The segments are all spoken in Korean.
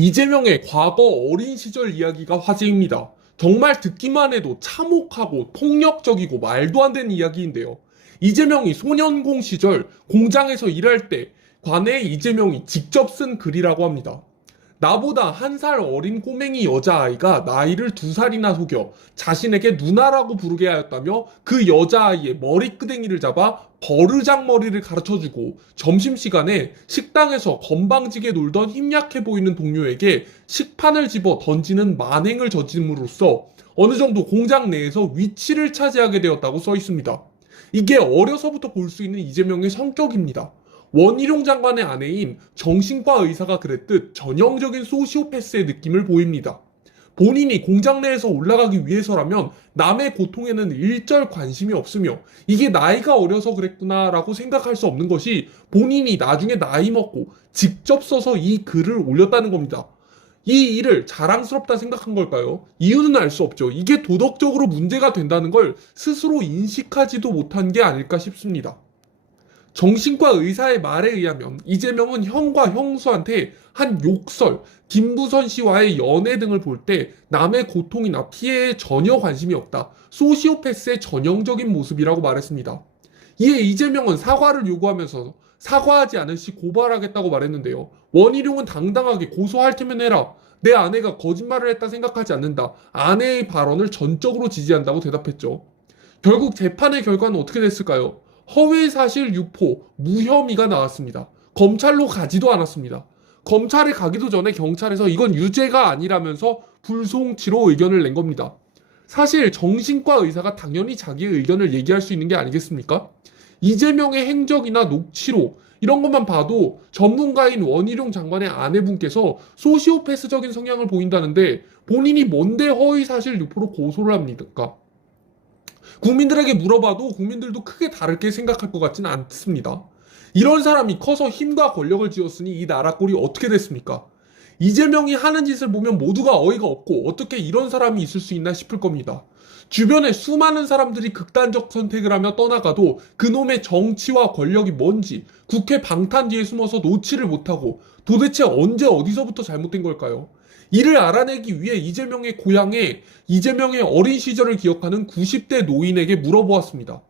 이재명의 과거 어린 시절 이야기가 화제입니다. 정말 듣기만 해도 참혹하고 폭력적이고 말도 안 되는 이야기인데요. 이재명이 소년공 시절 공장에서 일할 때 관에 이재명이 직접 쓴 글이라고 합니다. 나보다 1살 어린 꼬맹이 여자아이가 나이를 2살이나 속여 자신에게 누나라고 부르게 하였다며 그 여자아이의 머리끄댕이를 잡아 버르장머리를 가르쳐주고 점심시간에 식당에서 건방지게 놀던 힘약해 보이는 동료에게 식판을 집어 던지는 만행을 저짐으로써 어느 정도 공장 내에서 위치를 차지하게 되었다고 써 있습니다. 이게 어려서부터 볼 수 있는 이재명의 성격입니다. 원희룡 장관의 아내인 정신과 의사가 그랬듯 전형적인 소시오패스의 느낌을 보입니다. 본인이 공장 내에서 올라가기 위해서라면 남의 고통에는 일절 관심이 없으며 이게 나이가 어려서 그랬구나라고 생각할 수 없는 것이 본인이 나중에 나이 먹고 직접 써서 이 글을 올렸다는 겁니다. 이 일을 자랑스럽다 생각한 걸까요? 이유는 알 수 없죠. 이게 도덕적으로 문제가 된다는 걸 스스로 인식하지도 못한 게 아닐까 싶습니다. 정신과 의사의 말에 의하면 이재명은 형과 형수한테 한 욕설, 김부선 씨와의 연애 등을 볼 때 남의 고통이나 피해에 전혀 관심이 없다. 소시오패스의 전형적인 모습이라고 말했습니다. 이에 이재명은 사과를 요구하면서 사과하지 않을 시 고발하겠다고 말했는데요. 원희룡은 당당하게 고소할 테면 해라. 내 아내가 거짓말을 했다 생각하지 않는다. 아내의 발언을 전적으로 지지한다고 대답했죠. 결국 재판의 결과는 어떻게 됐을까요? 허위사실 유포, 무혐의가 나왔습니다. 검찰로 가지도 않았습니다. 검찰에 가기도 전에 경찰에서 이건 유죄가 아니라면서 불송치로 의견을 낸 겁니다. 사실 정신과 의사가 당연히 자기의 의견을 얘기할 수 있는 게 아니겠습니까? 이재명의 행적이나 녹취록 이런 것만 봐도 전문가인 원희룡 장관의 아내분께서 소시오패스적인 성향을 보인다는데 본인이 뭔데 허위사실 유포로 고소를 합니까? 국민들에게 물어봐도 국민들도 크게 다르게 생각할 것 같지는 않습니다. 이런 사람이 커서 힘과 권력을 쥐었으니 이 나라 꼴이 어떻게 됐습니까? 이재명이 하는 짓을 보면 모두가 어이가 없고 어떻게 이런 사람이 있을 수 있나 싶을 겁니다. 주변에 수많은 사람들이 극단적 선택을 하며 떠나가도 그놈의 정치와 권력이 뭔지 국회 방탄 뒤에 숨어서 놓지를 못하고 도대체 언제 어디서부터 잘못된 걸까요? 이를 알아내기 위해 이재명의 고향에 이재명의 어린 시절을 기억하는 90대 노인에게 물어보았습니다.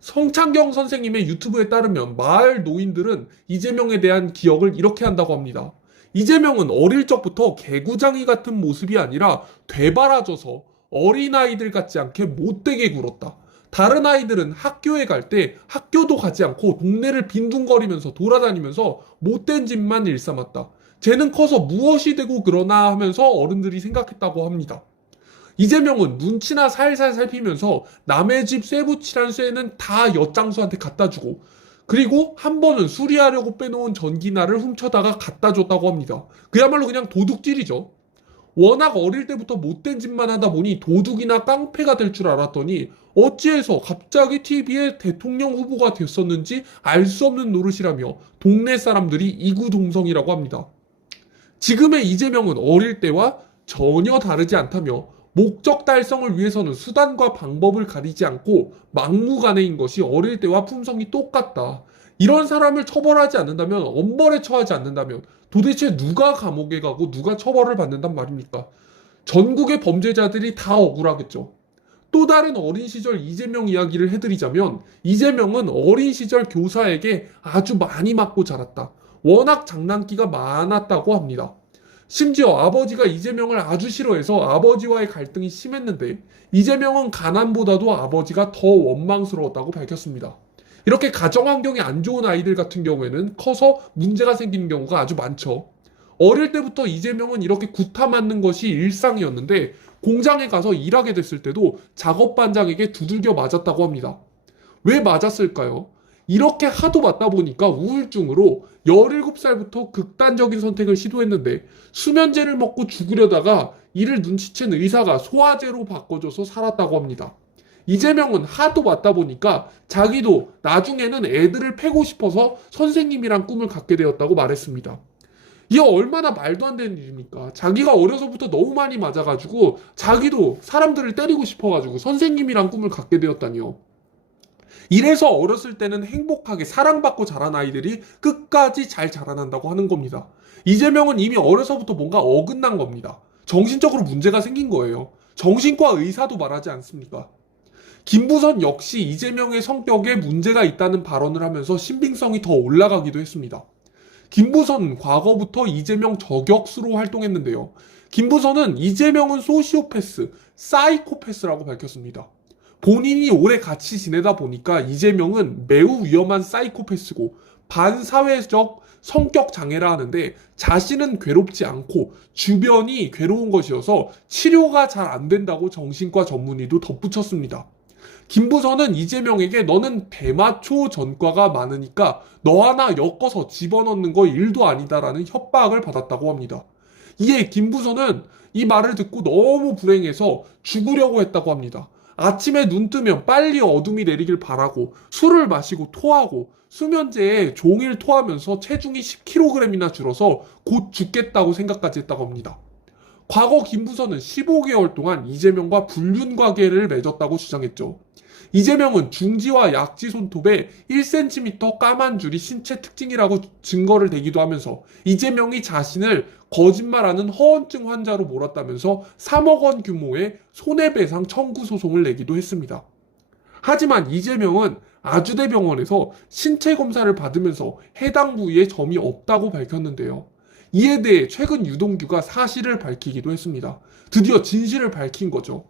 성창경 선생님의 유튜브에 따르면 마을 노인들은 이재명에 대한 기억을 이렇게 한다고 합니다. 이재명은 어릴 적부터 개구장이 같은 모습이 아니라 되바라져서 어린아이들 같지 않게 못되게 굴었다. 다른 아이들은 학교에 갈 때 학교도 가지 않고 동네를 빈둥거리면서 돌아다니면서 못된 짓만 일삼았다. 쟤는 커서 무엇이 되고 그러나 하면서 어른들이 생각했다고 합니다. 이재명은 눈치나 살살 살피면서 남의 집 쇠붙이란 쇠는 다 엿장수한테 갖다 주고 그리고 한 번은 수리하려고 빼놓은 전기날을 훔쳐다가 갖다 줬다고 합니다. 그야말로 그냥 도둑질이죠. 워낙 어릴 때부터 못된 짓만 하다 보니 도둑이나 깡패가 될 줄 알았더니 어찌해서 갑자기 TV에 대통령 후보가 됐었는지 알 수 없는 노릇이라며 동네 사람들이 이구동성이라고 합니다. 지금의 이재명은 어릴 때와 전혀 다르지 않다며 목적 달성을 위해서는 수단과 방법을 가리지 않고 막무가내인 것이 어릴 때와 품성이 똑같다. 이런 사람을 처벌하지 않는다면, 엄벌에 처하지 않는다면 도대체 누가 감옥에 가고 누가 처벌을 받는단 말입니까? 전국의 범죄자들이 다 억울하겠죠. 또 다른 어린 시절 이재명 이야기를 해드리자면 이재명은 어린 시절 교사에게 아주 많이 맞고 자랐다. 워낙 장난기가 많았다고 합니다. 심지어 아버지가 이재명을 아주 싫어해서 아버지와의 갈등이 심했는데 이재명은 가난보다도 아버지가 더 원망스러웠다고 밝혔습니다. 이렇게 가정 환경이 안 좋은 아이들 같은 경우에는 커서 문제가 생기는 경우가 아주 많죠. 어릴 때부터 이재명은 이렇게 구타 맞는 것이 일상이었는데 공장에 가서 일하게 됐을 때도 작업 반장에게 두들겨 맞았다고 합니다. 왜 맞았을까요? 이렇게 하도 맞다 보니까 우울증으로 17살부터 극단적인 선택을 시도했는데 수면제를 먹고 죽으려다가 이를 눈치챈 의사가 소화제로 바꿔줘서 살았다고 합니다. 이재명은 하도 맞다 보니까 자기도 나중에는 애들을 패고 싶어서 선생님이란 꿈을 갖게 되었다고 말했습니다. 이게 얼마나 말도 안 되는 일입니까? 자기가 어려서부터 너무 많이 맞아가지고 자기도 사람들을 때리고 싶어가지고 선생님이란 꿈을 갖게 되었다니요. 이래서 어렸을 때는 행복하게 사랑받고 자란 아이들이 끝까지 잘 자라난다고 하는 겁니다. 이재명은 이미 어려서부터 뭔가 어긋난 겁니다. 정신적으로 문제가 생긴 거예요. 정신과 의사도 말하지 않습니까? 김부선 역시 이재명의 성격에 문제가 있다는 발언을 하면서 신빙성이 더 올라가기도 했습니다. 김부선은 과거부터 이재명 저격수로 활동했는데요. 김부선은 이재명은 소시오패스, 사이코패스라고 밝혔습니다. 본인이 오래 같이 지내다 보니까 이재명은 매우 위험한 사이코패스고 반사회적 성격 장애라 하는데 자신은 괴롭지 않고 주변이 괴로운 것이어서 치료가 잘 안 된다고 정신과 전문의도 덧붙였습니다. 김부선은 이재명에게 너는 대마초 전과가 많으니까 너 하나 엮어서 집어넣는 거 일도 아니다라는 협박을 받았다고 합니다. 이에 김부선은 이 말을 듣고 너무 불행해서 죽으려고 했다고 합니다. 아침에 눈 뜨면 빨리 어둠이 내리길 바라고 술을 마시고 토하고 수면제에 종일 토하면서 체중이 10kg이나 줄어서 곧 죽겠다고 생각까지 했다고 합니다. 과거 김부선은 15개월 동안 이재명과 불륜 관계를 맺었다고 주장했죠. 이재명은 중지와 약지 손톱에 1cm 까만 줄이 신체 특징이라고 증거를 대기도 하면서 이재명이 자신을 거짓말하는 허언증 환자로 몰았다면서 3억 원 규모의 손해배상 청구 소송을 내기도 했습니다. 하지만 이재명은 아주대병원에서 신체 검사를 받으면서 해당 부위에 점이 없다고 밝혔는데요. 이에 대해 최근 유동규가 사실을 밝히기도 했습니다. 드디어 진실을 밝힌 거죠.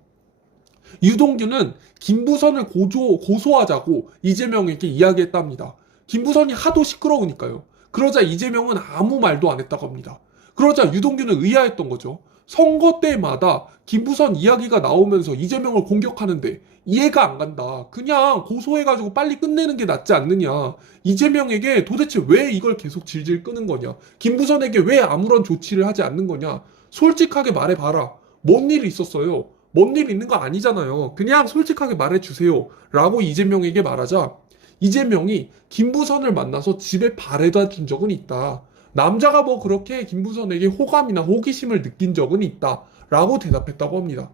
유동규는 김부선을 고소하자고 이재명에게 이야기했답니다. 김부선이 하도 시끄러우니까요. 그러자 이재명은 아무 말도 안 했다고 합니다. 그러자 유동규는 의아했던 거죠. 선거 때마다 김부선 이야기가 나오면서 이재명을 공격하는데 이해가 안 간다. 그냥 고소해가지고 빨리 끝내는 게 낫지 않느냐. 이재명에게 도대체 왜 이걸 계속 질질 끄는 거냐. 김부선에게 왜 아무런 조치를 하지 않는 거냐. 솔직하게 말해봐라. 뭔 일이 있었어요. 뭔 일 있는 거 아니잖아요. 그냥 솔직하게 말해주세요. 라고 이재명에게 말하자 이재명이 김부선을 만나서 집에 바래다 준 적은 있다. 남자가 뭐 그렇게 김부선에게 호감이나 호기심을 느낀 적은 있다. 라고 대답했다고 합니다.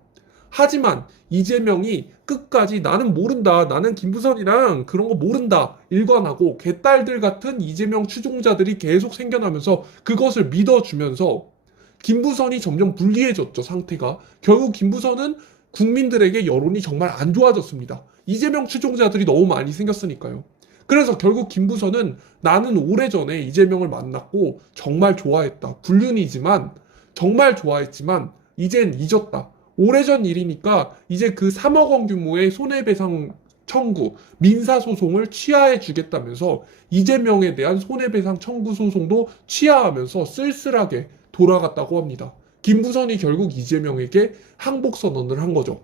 하지만 이재명이 끝까지 나는 모른다. 나는 김부선이랑 그런 거 모른다. 일관하고 개딸들 같은 이재명 추종자들이 계속 생겨나면서 그것을 믿어주면서 김부선이 점점 불리해졌죠, 상태가. 결국 김부선은 국민들에게 여론이 정말 안 좋아졌습니다. 이재명 추종자들이 너무 많이 생겼으니까요. 그래서 결국 김부선은 나는 오래전에 이재명을 만났고 정말 좋아했다. 불륜이지만 정말 좋아했지만 이젠 잊었다. 오래전 일이니까 이제 그 3억 원 규모의 손해배상 청구, 민사소송을 취하해 주겠다면서 이재명에 대한 손해배상 청구 소송도 취하하면서 쓸쓸하게 돌아갔다고 합니다. 김부선이 결국 이재명에게 항복선언을 한 거죠.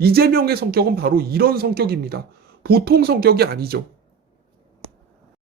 이재명의 성격은 바로 이런 성격입니다. 보통 성격이 아니죠.